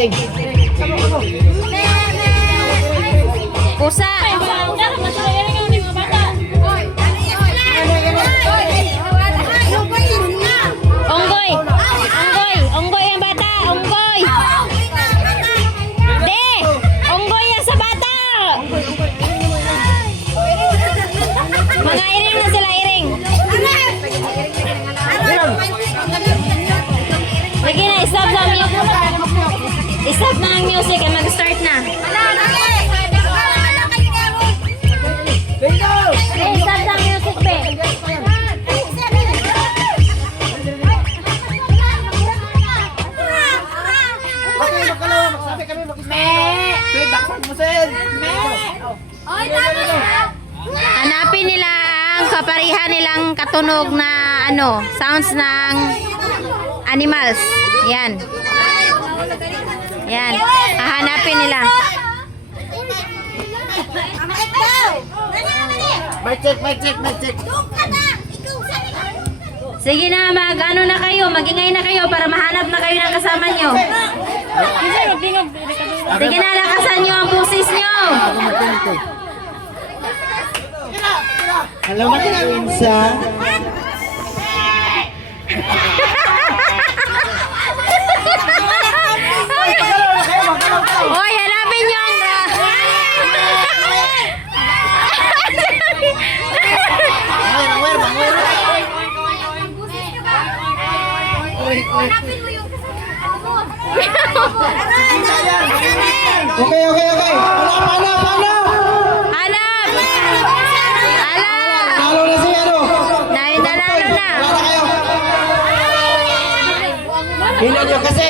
iring. Pusa. Onggoy. Onggoy. Onggoy ang bata. Onggoy. De. Onggoy yan sa bata. Mga iring na sila, iring. Lagi na, stop na ang music. Stop na ang music. Mag-start na. Stop na ang music, be. Hanapin nila ang kaparihan nilang katunog na sounds ng animals. Yan. Yan. Hahanapin nila. Mic check. Sige na, mag-ano na kayo, magingay na kayo para mahanap na kayo ng kasama nyo. Sige na, lakasan nyo ang busis nyo. Alam mo yung sa... Hoy, hanapin nyo ang... Okay. Hanap. Hanap! Hala! Talo na si ano. Nanalo na. Wala na kayo. Hindi nyo kasi